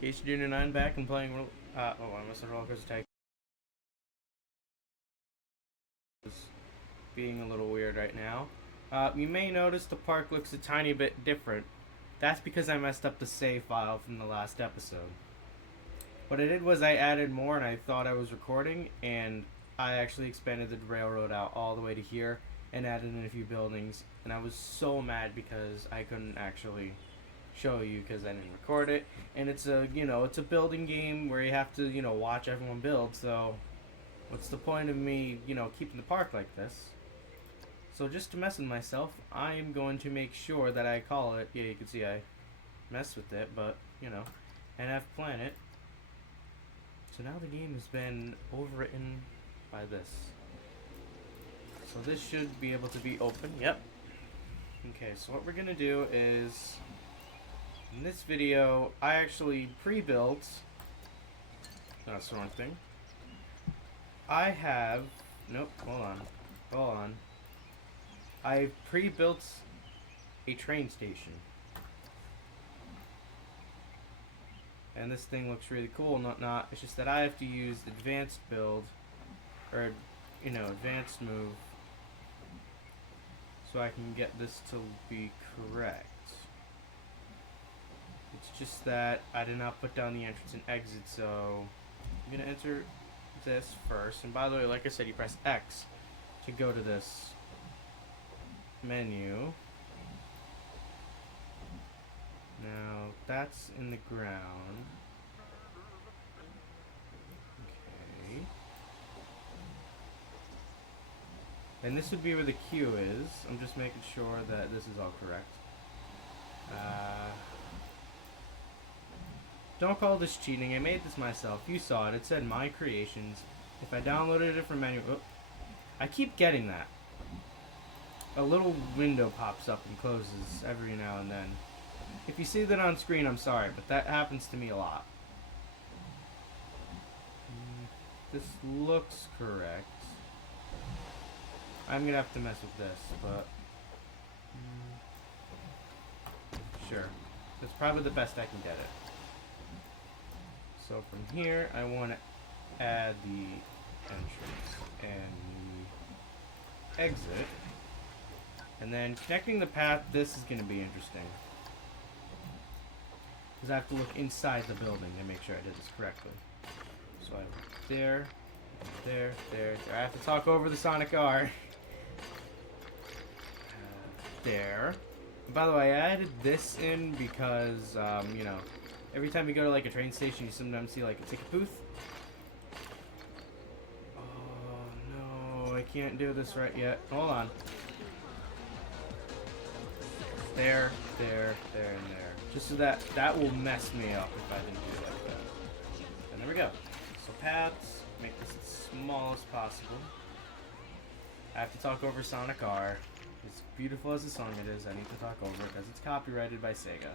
Case Junior 9 back and playing. I missed the roller coaster type. Being a little weird right now. You may notice the park looks a tiny bit different. That's because I messed up the save file from the last episode. What I did was I added more and I thought I was recording, and I actually expanded the railroad out all the way to here and added in a few buildings, and I was so mad because I couldn't actually show you because I didn't record it. And it's a building game where you have to watch everyone build. So what's the point of me keeping the park like this? So just to mess with myself, I'm going to make sure that I call it. Yeah, you can see I messed with it, but NFPlanet. So now the game has been overwritten by this. So this should be able to be open. Yep. Okay, so what we're gonna do is, in this video, I actually pre-built. That's the wrong thing. I have. Nope. Hold on. I pre-built a train station. And this thing looks really cool. Not. It's just that I have to use advanced build, or advanced move, so I can get this to be correct. It's just that I did not put down the entrance and exit, so I'm gonna enter this first. And by the way, like I said, you press X to go to this menu. Now that's in the ground. Okay. And this would be where the queue is. I'm just making sure that this is all correct. Don't call this cheating. I made this myself. You saw it. It said My Creations. If I downloaded a different menu... Oh, I keep getting that. A little window pops up and closes every now and then. If you see that on screen, I'm sorry, but that happens to me a lot. This looks correct. I'm gonna have to mess with this, but... Sure. That's probably the best I can get it. So from here, I want to add the entrance and the exit. And then connecting the path, this is going to be interesting. Because I have to look inside the building to make sure I did this correctly. So I look there. I have to talk over the Sonic R. There. And by the way, I added this in because, every time you go to like a train station, you sometimes see like a ticket booth. Oh no, I can't do this right yet. Hold on. There, and there. Just so that will mess me up if I didn't do it like that. And there we go. So paths, make this as small as possible. I have to talk over Sonic R. As beautiful as the song it is, I need to talk over it because it's copyrighted by Sega.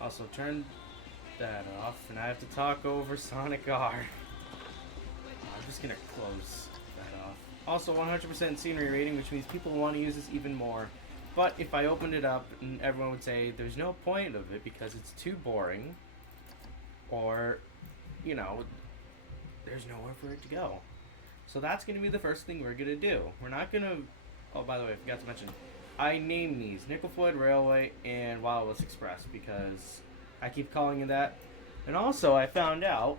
Also, turn that off, and I have to talk over Sonic R. I'm just gonna close that off. Also, 100% scenery rating, which means people want to use this even more. But if I opened it up, and everyone would say there's no point of it because it's too boring, or there's nowhere for it to go. So that's gonna be the first thing we're gonna do. We're not gonna. Oh, by the way, I forgot to mention, I named these Nickel Floyd Railway and Wild West Express because I keep calling it that. And also, I found out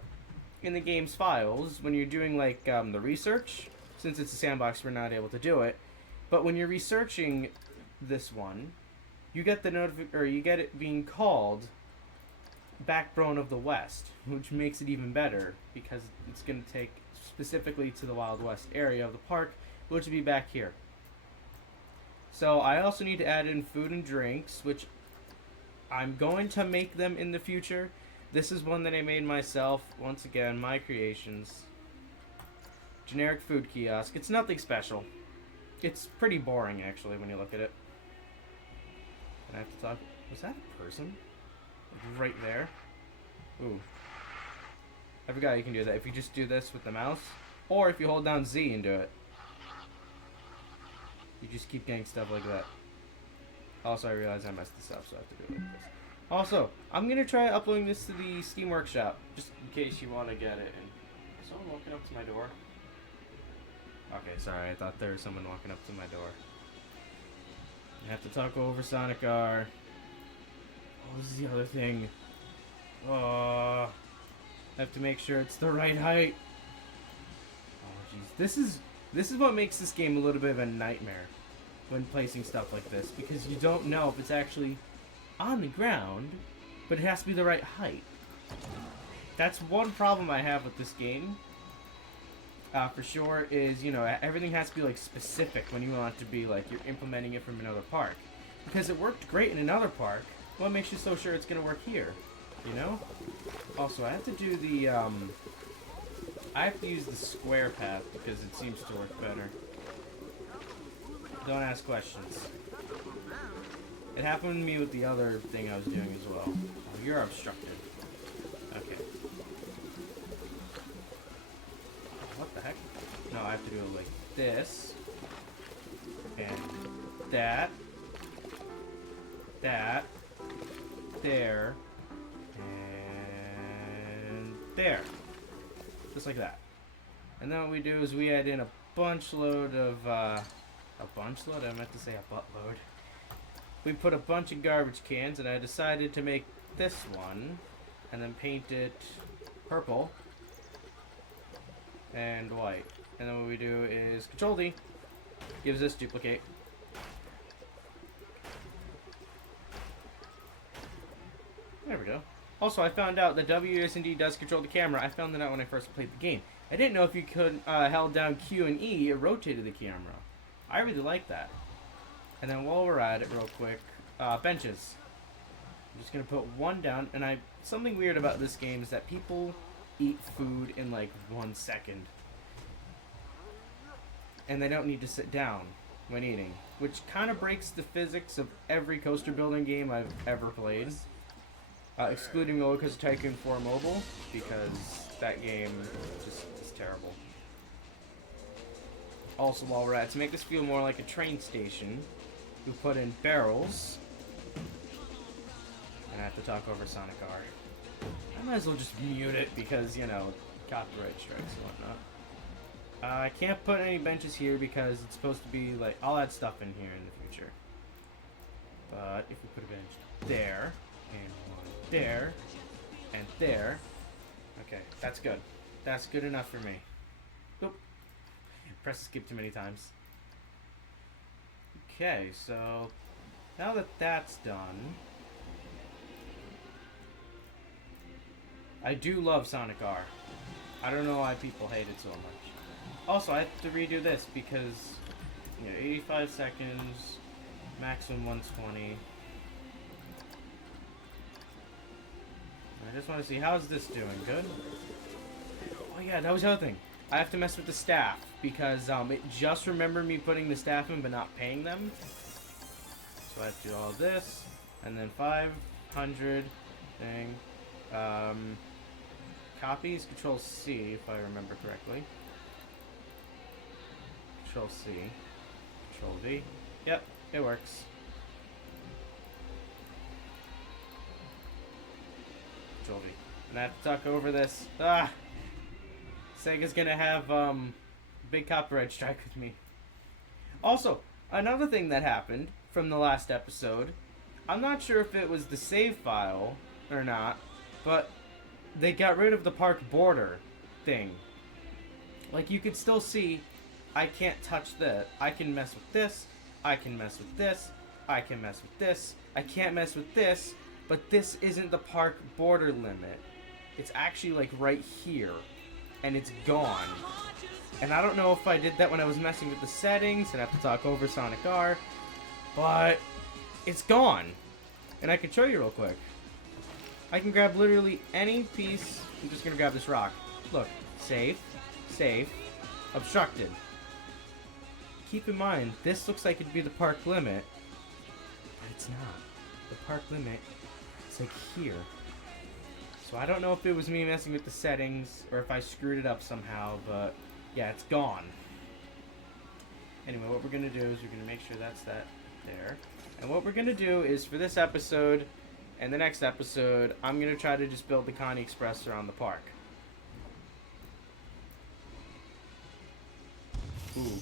in the game's files, when you're doing like the research, since it's a sandbox, we're not able to do it. But when you're researching this one, you get you get it being called Backbone of the West, which makes it even better because it's going to take specifically to the Wild West area of the park, which would be back here. So I also need to add in food and drinks, which I'm going to make them in the future. This is one that I made myself. Once again, My Creations. Generic food kiosk. It's nothing special. It's pretty boring, actually, when you look at it. And I have to talk... Was that a person? Right there? Ooh. I forgot you can do that if you just do this with the mouse. Or if you hold down Z and do it. You just keep getting stuff like that. Also, I realize I messed this up, so I have to do it like this. Also, I'm gonna try uploading this to the Steam Workshop, just in case you want to get it. And is someone walking up to my door? Okay, sorry, I thought there was someone walking up to my door. I have to talk over Sonic R. Oh, this is the other thing. I have to make sure it's the right height. Oh, jeez. This is what makes this game a little bit of a nightmare when placing stuff like this, because you don't know if it's actually on the ground, but it has to be the right height. That's one problem I have with this game. For sure, is, you know, everything has to be like specific when you want it to be like you're implementing it from another park, because it worked great in another park. What makes you so sure it's gonna work here? You know. Also, I have to do the I have to use the square path because it seems to work better. Don't ask questions. It happened to me with the other thing I was doing as well. Oh, you're obstructed. Okay. What the heck? No, I have to do it like this. And that. That. There. And there. Just like that. And then what we do is we add in a bunch load of, a bunch load? I meant to say a buttload. We put a bunch of garbage cans, and I decided to make this one, and then paint it purple and white. And then what we do is Control D, gives us duplicate. There we go. Also, I found out that WSD does control the camera. I found that out when I first played the game. I didn't know if you could held down Q and E, it rotated the camera. I really like that. And then while we're at it, real quick, benches. I'm just gonna put one down, and something weird about this game is that people eat food in like 1 second, and they don't need to sit down when eating, which kind of breaks the physics of every coaster building game I've ever played, excluding Roller Coaster Tycoon 4 Mobile, because that game just is terrible. Also, while we're at it, to make this feel more like a train station, we put in barrels. And I have to talk over Sonic R. I might as well just mute it because, you know, copyright strikes and whatnot. I can't put any benches here because it's supposed to be like, I'll add stuff in here in the future. But if we put a bench there, and one there, and there. Okay, that's good. That's good enough for me. Oop. Press skip too many times. Okay, so now that that's done, I do love Sonic R. I don't know why people hate it so much. Also, I have to redo this because, you know, 85 seconds, maximum 120. I just want to see, how's this doing? Good? Oh yeah, that was the other thing. I have to mess with the staff because it just remembered me putting the staff in but not paying them. So I have to do all this, and then 500 thing. Copies, Control C if I remember correctly. Control C, Control V. Yep, it works. Control V. And I have to talk over this. Ah! Sega's gonna have big copyright strike with me. Also, another thing that happened from the last episode, I'm not sure if it was the save file or not, but they got rid of the park border thing. Like, you could still see, I can't touch this. I can mess with this, I can mess with this, I can mess with this, I can't mess with this, but this isn't the park border limit. It's actually like right here, and it's gone. And I don't know if I did that when I was messing with the settings, and I have to talk over Sonic R, but it's gone. And I can show you real quick. I can grab literally any piece. I'm just gonna grab this rock. Look, safe, safe, obstructed. Keep in mind, this looks like it'd be the park limit, but it's not. The park limit is like here. So I don't know if it was me messing with the settings or if I screwed it up somehow, but yeah, it's gone. Anyway, what we're gonna do is we're gonna make sure that's that there. And what we're gonna do is for this episode, And the next episode, I'm going to try to just build the Connie Express around the park. Ooh.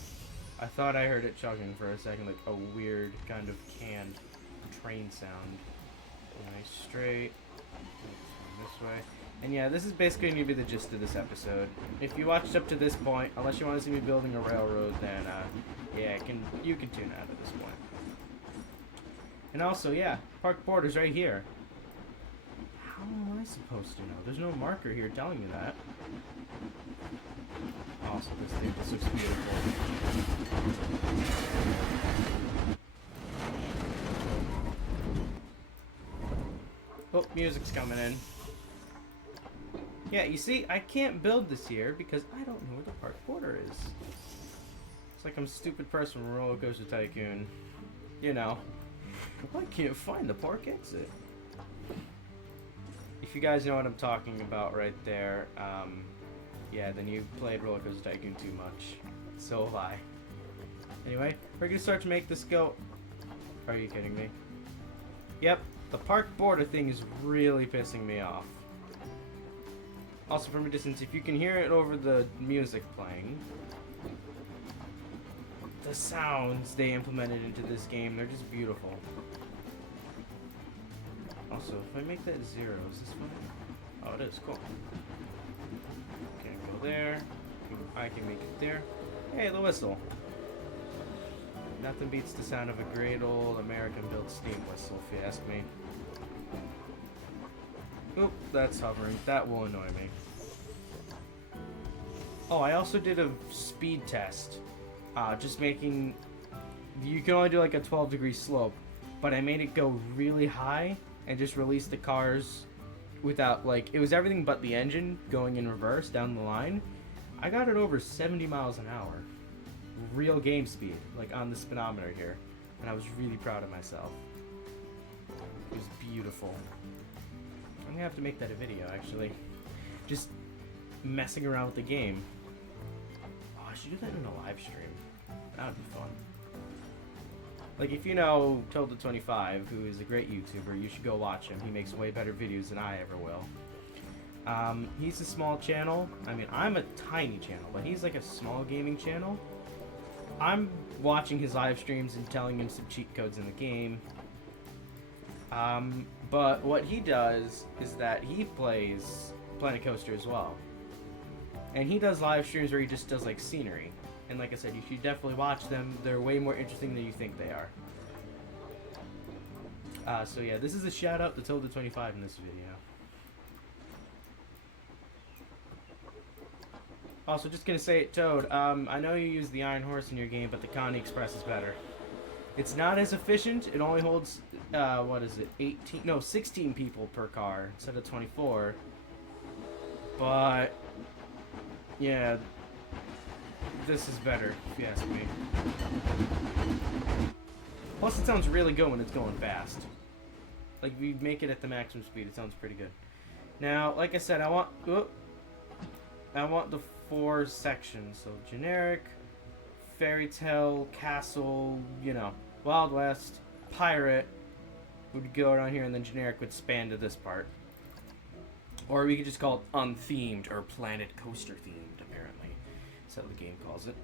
I thought I heard it chugging for a second, like a weird kind of canned train sound. Nice straight. This way. And yeah, this is basically going to be the gist of this episode. If you watched up to this point, unless you want to see me building a railroad, then yeah, you can tune out at this point. And also, yeah, park border's right here. How am I supposed to know? There's no marker here telling me that. Also, this thing just looks beautiful. Oh, music's coming in. Yeah, you see, I can't build this here because I don't know where the park border is. It's like I'm a stupid person from Roller Coaster Tycoon. You know. I can't find the park exit. If you guys know what I'm talking about right there, yeah, then you played Roller Coaster Tycoon too much. So have I. Anyway, we're gonna start to make this go... Are you kidding me? Yep, the park border thing is really pissing me off. Also, from a distance, if you can hear it over the music playing, the sounds they implemented into this game, they're just beautiful. Also, if I make that 0, is this fine? Oh, it is. Cool. Can't go there. I can make it there. Hey, the whistle. Nothing beats the sound of a great old American-built steam whistle, if you ask me. Oop, that's hovering. That will annoy me. Oh, I also did a speed test. Just making... You can only do like a 12-degree slope, but I made it go really high and just released the cars without, like... It was everything but the engine going in reverse down the line. I got it over 70 miles an hour. Real game speed, like on the speedometer here. And I was really proud of myself. It was beautiful. I'm gonna have to make that a video, actually. Just messing around with the game. Oh, I should do that in a live stream. That would be fun. Like, if you know Tilda25, who is a great YouTuber, you should go watch him. He makes way better videos than I ever will. He's a small channel. I mean, I'm a tiny channel, but he's like a small gaming channel. I'm watching his live streams and telling him some cheat codes in the game. But what he does is that he plays PlanetCoaster as well. And he does live streams where he just does like scenery. And like I said, you should definitely watch them. They're way more interesting than you think they are. So yeah, this is a shout out to Tilda25 in this video. Also, just gonna say it, Toad, I know you use the Iron Horse in your game, but the Connie Express is better. It's not as efficient. It only holds, what is it, 16 people per car instead of 24. But, yeah, this is better, if you ask me. Plus, it sounds really good when it's going fast. Like, if you make it at the maximum speed, it sounds pretty good. Now, like I said, I want the 4 sections. So, generic, fairy tale, castle, you know, Wild West, pirate would go around here, and then generic would span to this part. Or we could just call it unthemed, or PlanetCoaster themed, apparently. That's how the game calls it.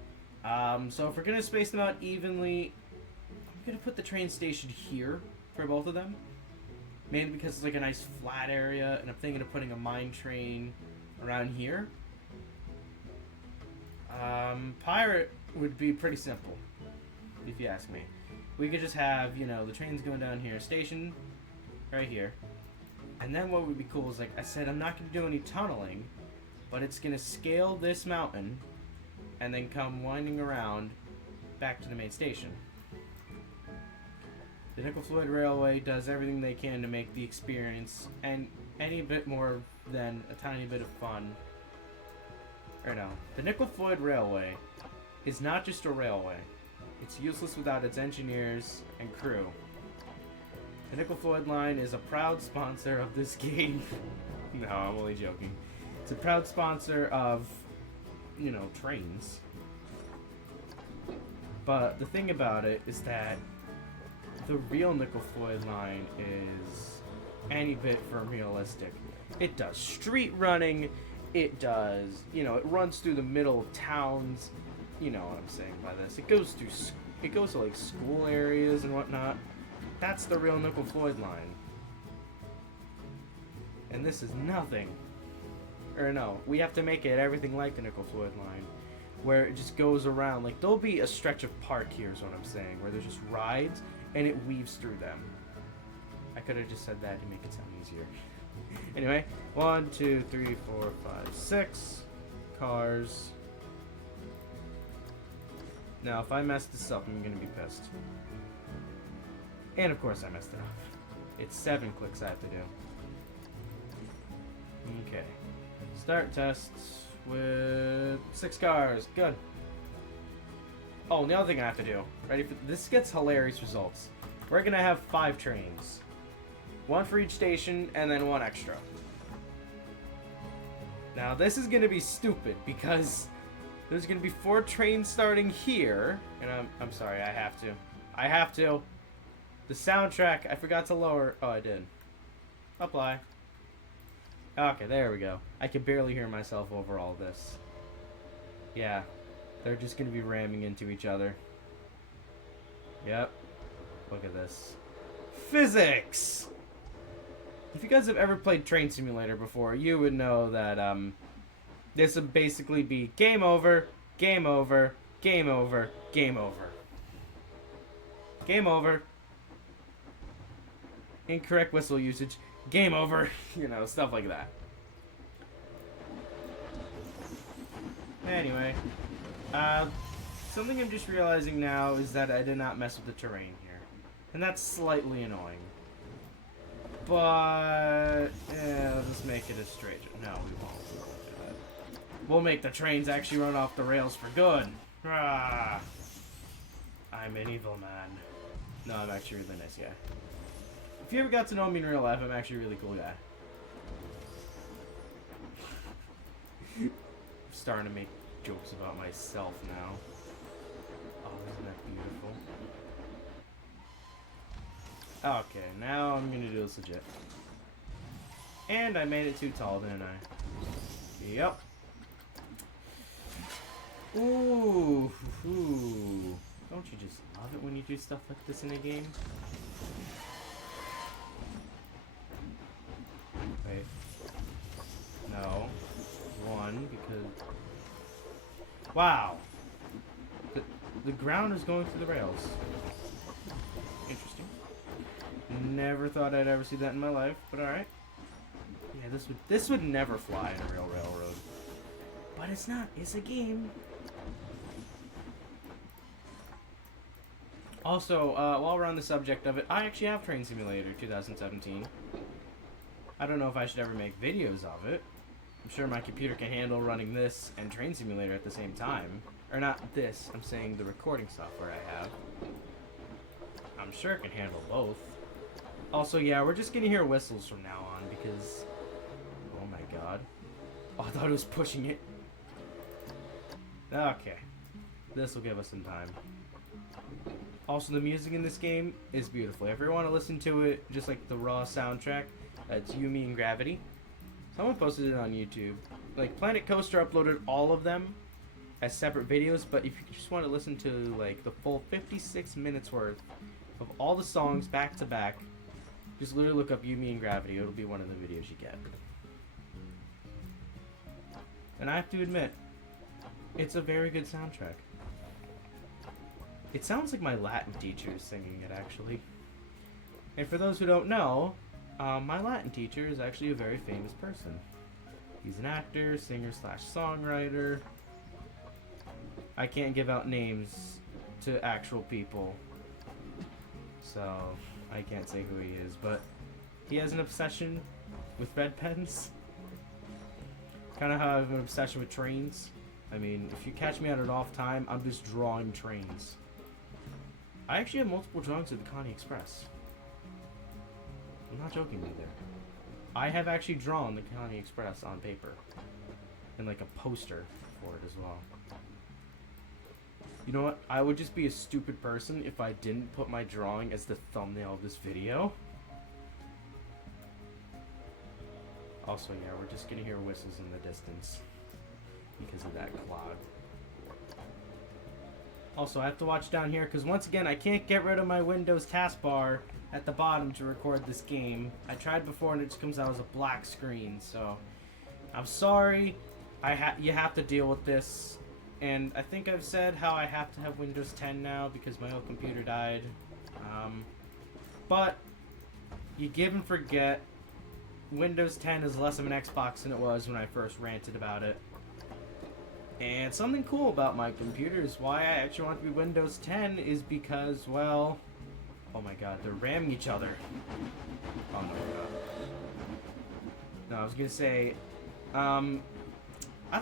So if we're going to space them out evenly, I'm going to put the train station here for both of them. Mainly because it's like a nice flat area, and I'm thinking of putting a mine train around here. Pirate would be pretty simple, if you ask me. We could just have, you know, the trains going down here, station right here. And then what would be cool is, like I said, I'm not going to do any tunneling, but it's going to scale this mountain and then come winding around back to the main station. The Nickel Floyd Railway does everything they can to make the experience and any bit more than a tiny bit of fun. Or no, the Nickel Floyd Railway is not just a railway. It's useless without its engineers and crew. The Nickel Floyd Line is a proud sponsor of this game. No, I'm only joking. It's a proud sponsor of, you know, trains. But the thing about it is that the real Nickel Floyd Line is any bit from realistic. It does street running. It does, you know, it runs through the middle of towns. You know what I'm saying by this. It goes to like school areas and whatnot. That's the real Nickel Floyd line. And this is nothing. Or no, we have to make it everything like the Nickel Floyd line, where it just goes around. Like, there'll be a stretch of park here is what I'm saying, where there's just rides and it weaves through them. I could have just said that to make it sound easier. Anyway, 1, 2, 3, 4, 5, 6 cars. Now, if I mess this up, I'm gonna be pissed. And of course, I messed it up. It's 7 clicks I have to do. Okay. Start tests with 6 cars. Good. Oh, and the other thing I have to do. Ready for this? Gets hilarious results. We're gonna have 5 trains. 1 for each station, and then 1 extra. Now, this is gonna be stupid, because there's gonna be 4 trains starting here. And I'm sorry, I have to. I have to. The soundtrack, I forgot to lower. Oh, I did. Apply. Okay, there we go. I can barely hear myself over all this. Yeah. They're just gonna be ramming into each other. Yep. Look at this. Physics! If you guys have ever played Train Simulator before, you would know that this would basically be game over, game over, game over, game over. Game over. Incorrect whistle usage. Game over. You know, stuff like that. Anyway. Something I'm just realizing now is that I did not mess with the terrain here. And that's slightly annoying. But yeah, let's make it a straight. No, we won't do that. We'll make the trains actually run off the rails for good. Ah, I'm an evil man. No, I'm actually a really nice guy. If you ever got to know me in real life, I'm actually a really cool guy. I'm starting to make jokes about myself now. Oh, isn't that beautiful? Okay, now I'm gonna do this legit. And I made it too tall, didn't I? Yep. Ooh, ooh. Don't you just love it when you do stuff like this in a game? Wait. No. 1, because... Wow! The ground is going through the rails. Interesting. Never thought I'd ever see that in my life, but alright. Yeah, this would never fly in a real railroad. But it's not, it's a game. Also, while we're on the subject of it, I actually have Train Simulator 2017. I don't know if I should ever make videos of it. I'm sure my computer can handle running this and Train Simulator at the same time. Or not this, I'm saying the recording software I have. I'm sure it can handle both. Also, yeah, we're just gonna hear whistles from now on because... Oh my god. Oh, I thought it was pushing it. Okay. This will give us some time. Also, the music in this game is beautiful. If you want to listen to it, just like the raw soundtrack, it's You, Me, and Gravity. Someone posted it on YouTube. Like, PlanetCoaster uploaded all of them as separate videos, but if you just want to listen to, like, the full 56 minutes worth of all the songs back to back, just literally look up You, Me, and Gravity. It'll be one of the videos you get. And I have to admit, it's a very good soundtrack. It sounds like my Latin teacher is singing it, actually. And for those who don't know, my Latin teacher is actually a very famous person. He's an actor, singer / songwriter. I can't give out names to actual people, so I can't say who he is, but he has an obsession with red pens. Kind of how I have an obsession with trains. I mean, if you catch me at an off time, I'm just drawing trains. I actually have multiple drawings of the Connie Express. I'm not joking either. I have actually drawn the Connie Express on paper. And like a poster for it as well. You know what? I would just be a stupid person if I didn't put my drawing as the thumbnail of this video. Also, yeah, we're just gonna hear whistles in the distance because of that cloud. Also, I have to watch down here because once again, I can't get rid of my Windows taskbar at the bottom to record this game. I tried before and it just comes out as a black screen, so I'm sorry. You have to deal with this. And I think I've said how I have to have Windows 10 now because my old computer died. But you give and forget. Windows 10 is less of an Xbox than it was when I first ranted about it. And something cool about my computer is why I actually want to be Windows 10 is because, well, oh my god, they're ramming each other. Oh no, no, I was gonna say, I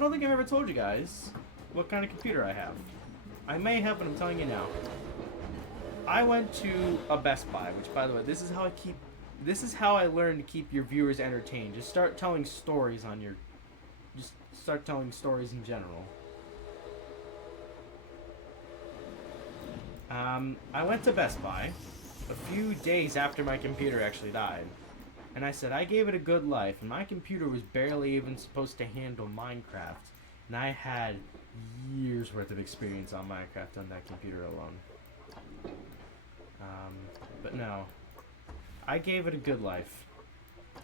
don't think I've ever told you guys what kind of computer I have. I may have, but I'm telling you now. I went to a Best Buy, which, by the way, this is how I learned to keep your viewers entertained. Just start telling stories on your... Just start telling stories in general. I went to Best Buy a few days after my computer actually died. And I said, I gave it a good life, and my computer was barely even supposed to handle Minecraft. And I had years worth of experience on Minecraft on that computer alone. But no. I gave it a good life.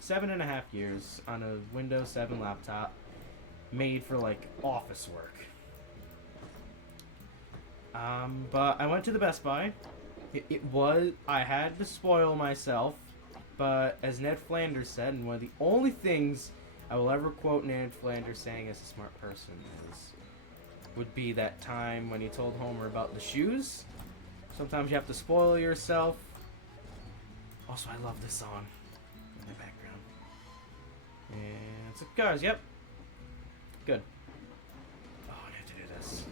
7.5 years on a Windows 7 laptop made for, like, office work. But I went to the Best Buy. I had to spoil myself, but as Ned Flanders said, and one of the only things I will ever quote Ned Flanders saying as a smart person would be that time when he told Homer about the shoes. Sometimes you have to spoil yourself. Also, I love this song in the background. And it's cars, yep. Good. Oh, I have to do this.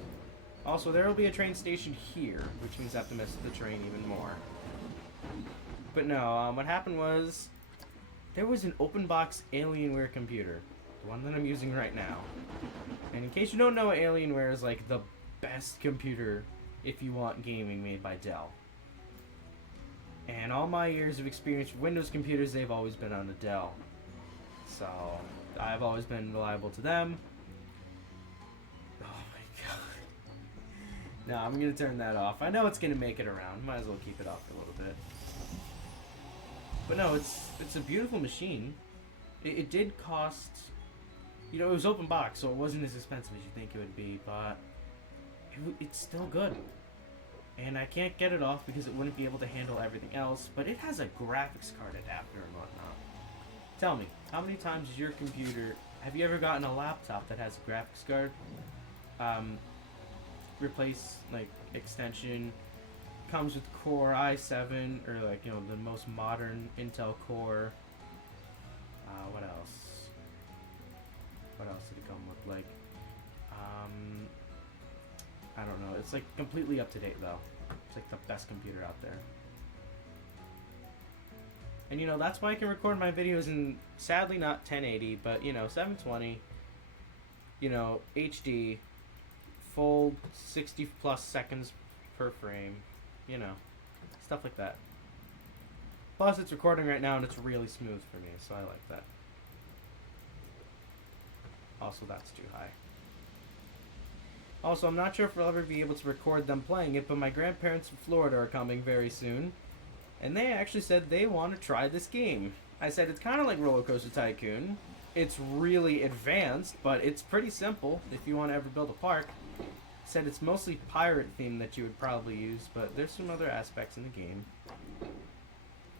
Also, there will be a train station here, which means I have to miss the train even more. But no, what happened was, there was an open box Alienware computer, the one that I'm using right now. And in case you don't know, Alienware is like the best computer if you want gaming made by Dell. And all my years of experience with Windows computers, they've always been on a Dell. So, I've always been reliable to them. Oh my god. No, I'm going to turn that off. I know it's going to make it around. Might as well keep it off for a little bit. But no, it's a beautiful machine. It did cost... You know, it was open box, so it wasn't as expensive as you think it would be, but it's still good. And I can't get it off because it wouldn't be able to handle everything else, but it has a graphics card adapter and whatnot. Tell me, how many times is your computer... Have you ever gotten a laptop that has a graphics card? Replace, like, extension... Comes with Core i7, or like, you know, the most modern Intel Core. What else? What else did it come with? Like, I don't know. It's like completely up to date though. It's like the best computer out there. And you know, that's why I can record my videos in, sadly not 1080, but you know, 720. You know, HD, full 60 plus seconds per frame. You know, stuff like that. Plus, it's recording right now, and it's really smooth for me, so I like that. Also, that's too high. Also, I'm not sure if I'll ever be able to record them playing it, but my grandparents in Florida are coming very soon, and they actually said they want to try this game. I said, it's kind of like Roller Coaster Tycoon. It's really advanced, but it's pretty simple if you want to ever build a park. Said it's mostly pirate themed that you would probably use, but there's some other aspects in the game.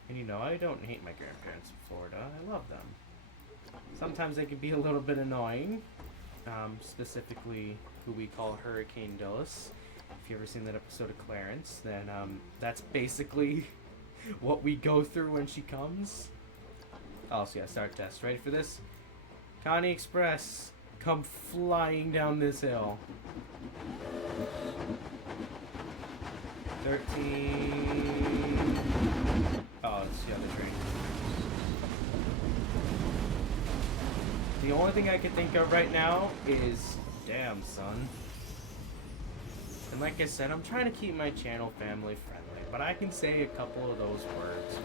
And you know, I don't hate my grandparents in Florida. I love them. Sometimes they can be a little bit annoying. Specifically, who we call Hurricane Dulles. If you ever seen that episode of Clarence, then that's basically what we go through when she comes. Oh, so yeah, start test. Ready for this? Connie Express, come flying down this hill. 13. Oh, it's the other train. The only thing I can think of right now is, damn, son. And like I said, I'm trying to keep my channel family friendly, but I can say a couple of those words.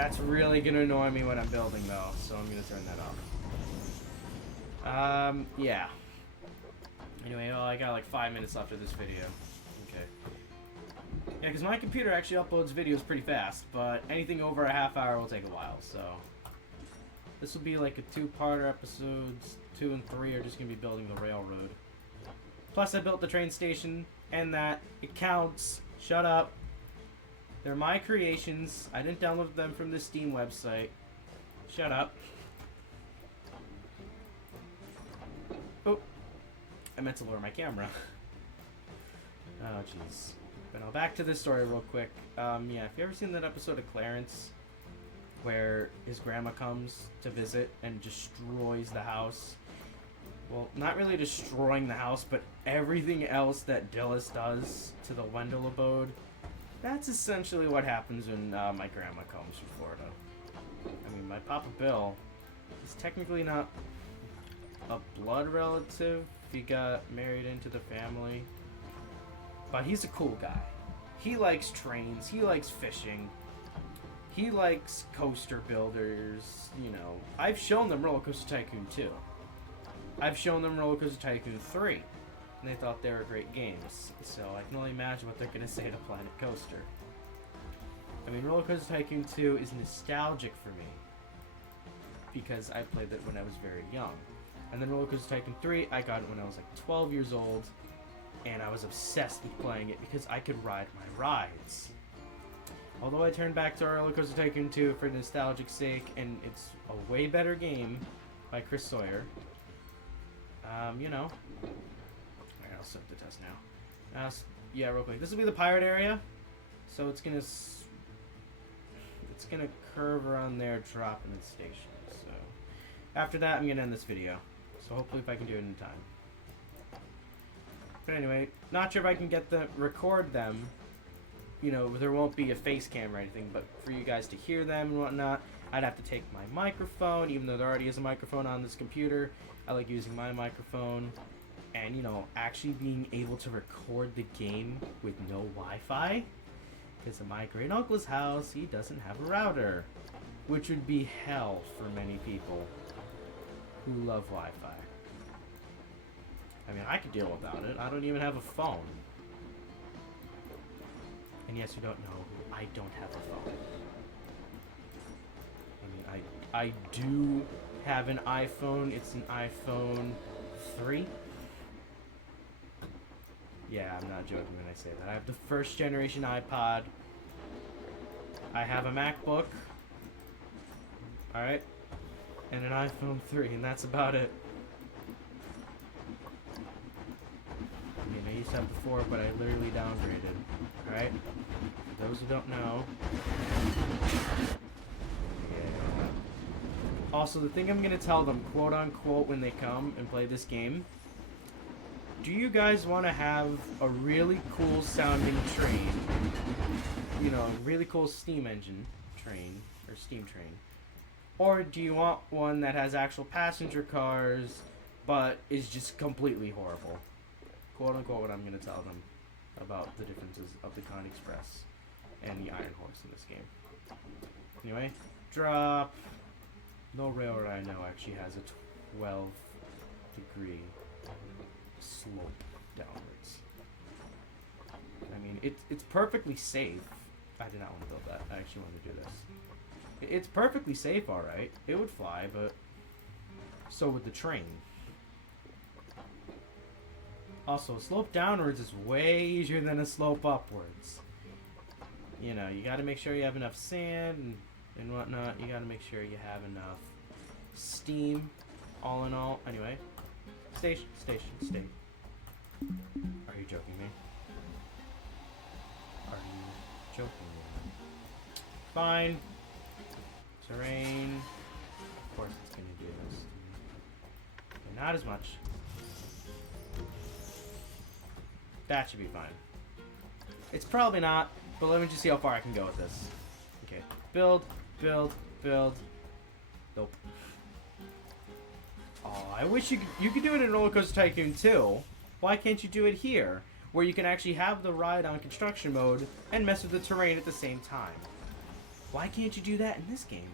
That's really gonna annoy me when I'm building though, so I'm gonna turn that off. Yeah. Anyway, I got like 5 minutes left of this video. Okay. Yeah, because my computer actually uploads videos pretty fast, but anything over a half hour will take a while, so... This will be like a two-parter. Episodes 2 and 3 are just gonna be building the railroad. Plus, I built the train station, and that, it counts. Shut up. They're my creations. I didn't download them from the Steam website. Shut up. Oh. I meant to lower my camera. Oh, jeez. But now back to this story real quick. Yeah, if you ever seen that episode of Clarence where his grandma comes to visit and destroys the house? Well, not really destroying the house, but everything else that Dillis does to the Wendell abode. That's essentially what happens when my grandma comes from Florida. I mean, my Papa Bill is technically not a blood relative. He got married into the family. But he's a cool guy. He likes trains. He likes fishing. He likes coaster builders. You know, I've shown them Roller Coaster Tycoon 2. I've shown them Roller Coaster Tycoon 3. And they thought they were great games. So I can only imagine what they're going to say to PlanetCoaster. I mean, Roller Coaster Tycoon 2 is nostalgic for me. Because I played it when I was very young. And then Roller Coaster Tycoon 3, I got it when I was like 12 years old. And I was obsessed with playing it because I could ride my rides. Although I turned back to Roller Coaster Tycoon 2 for nostalgic sake, and it's a way better game by Chris Sawyer. You know. Alright, I'll set the test now. Yeah, real quick. This will be the pirate area. So it's gonna curve around there, drop in the station. So after that, I'm gonna end this video. So hopefully if I can do it in time. But anyway, not sure if I can record them. You know, there won't be a face cam or anything, but for you guys to hear them and whatnot, I'd have to take my microphone, even though there already is a microphone on this computer. I like using my microphone, and, you know, actually being able to record the game with no Wi-Fi. Because at my great uncle's house, he doesn't have a router, which would be hell for many people who love Wi-Fi. I mean, I could deal without it. I don't even have a phone. And yes, you don't know, I don't have a phone. I mean, I do have an iPhone. It's an iPhone 3. Yeah, I'm not joking when I say that. I have the first generation iPod. I have a MacBook. Alright. And an iPhone 3, and that's about it. I mean, I used to have the 4, but I literally downgraded. Alright? For those who don't know. Yeah. Also, the thing I'm going to tell them, quote unquote, when they come and play this game, do you guys want to have a really cool sounding train? You know, a really cool steam engine train, or steam train? Or do you want one that has actual passenger cars, but is just completely horrible? Quote unquote what I'm going to tell them about the differences of the Connie Express and the Iron Horse in this game. Anyway, drop. No railroad I know actually has a 12-degree slope downwards. I mean, it's perfectly safe. I did not want to build that. I actually wanted to do this. It's perfectly safe, alright. It would fly, but so would the train. Also, a slope downwards is way easier than a slope upwards. You know, you gotta make sure you have enough sand and whatnot. You gotta make sure you have enough steam, all in all. Anyway, station. Are you joking me? Are you joking me? Fine. Terrain. Of course it's gonna do this. Okay, not as much. That should be fine. It's probably not, but let me just see how far I can go with this. Okay, build. Nope. Oh, I wish you could do it in Roller Coaster Tycoon 2. Why can't you do it here, where you can actually have the ride on construction mode and mess with the terrain at the same time? Why can't you do that in this game?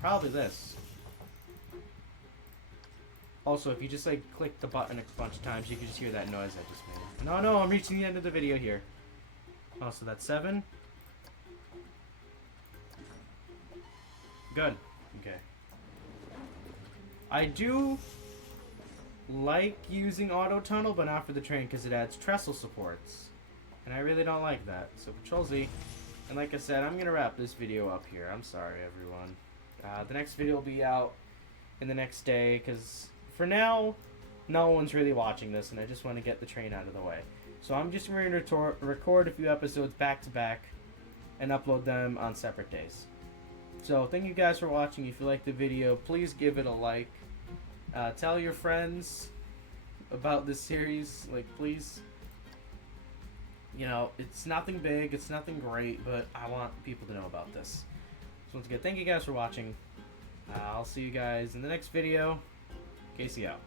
Probably this. Also, if you just like click the button a bunch of times, you can just hear that noise I just made. No, I'm reaching the end of the video here. Oh, so that's 7. Good. Okay. I do like using auto tunnel, but not for the train because it adds trestle supports. And I really don't like that. So Control Z. And like I said, I'm going to wrap this video up here. I'm sorry, everyone. The next video will be out in the next day because for now, no one's really watching this and I just want to get the train out of the way. So I'm just going to record a few episodes back to back and upload them on separate days. So thank you guys for watching. If you liked the video, please give it a like. Tell your friends about this series. Like, please. You know, it's nothing big, it's nothing great, but I want people to know about this. So once again, thank you guys for watching. I'll see you guys in the next video. Casey out.